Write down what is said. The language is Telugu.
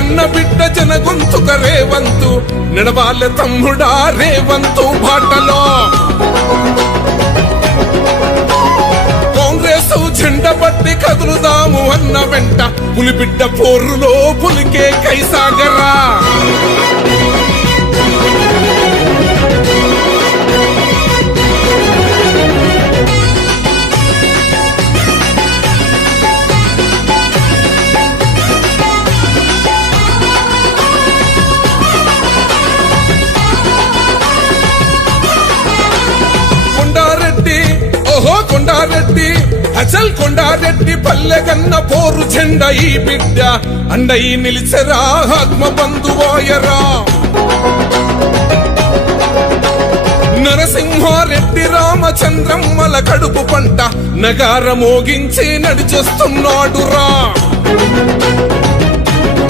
కన్న బిడ్డ జనగొంతుక రేవంతు నడవాల తమ్ముడా రేవంతు బాటలో కాంగ్రెస్ జెండా పట్టి కదులుదాము అన్న వెంట పులిబిడ్డ పోరులో పులికే కైసాగరా కొండారెడ్డి అచల్ కొండారెడ్డి పల్లెగన్న పోరు జెండా ఈ బిడ్డ అండయి నిలిచెరా ఆత్మ బంధువాయరా నరసింహారెడ్డి రామచంద్రమ్మల కడుపు పంట నగార మోగించి నడిచేస్తున్నాడురా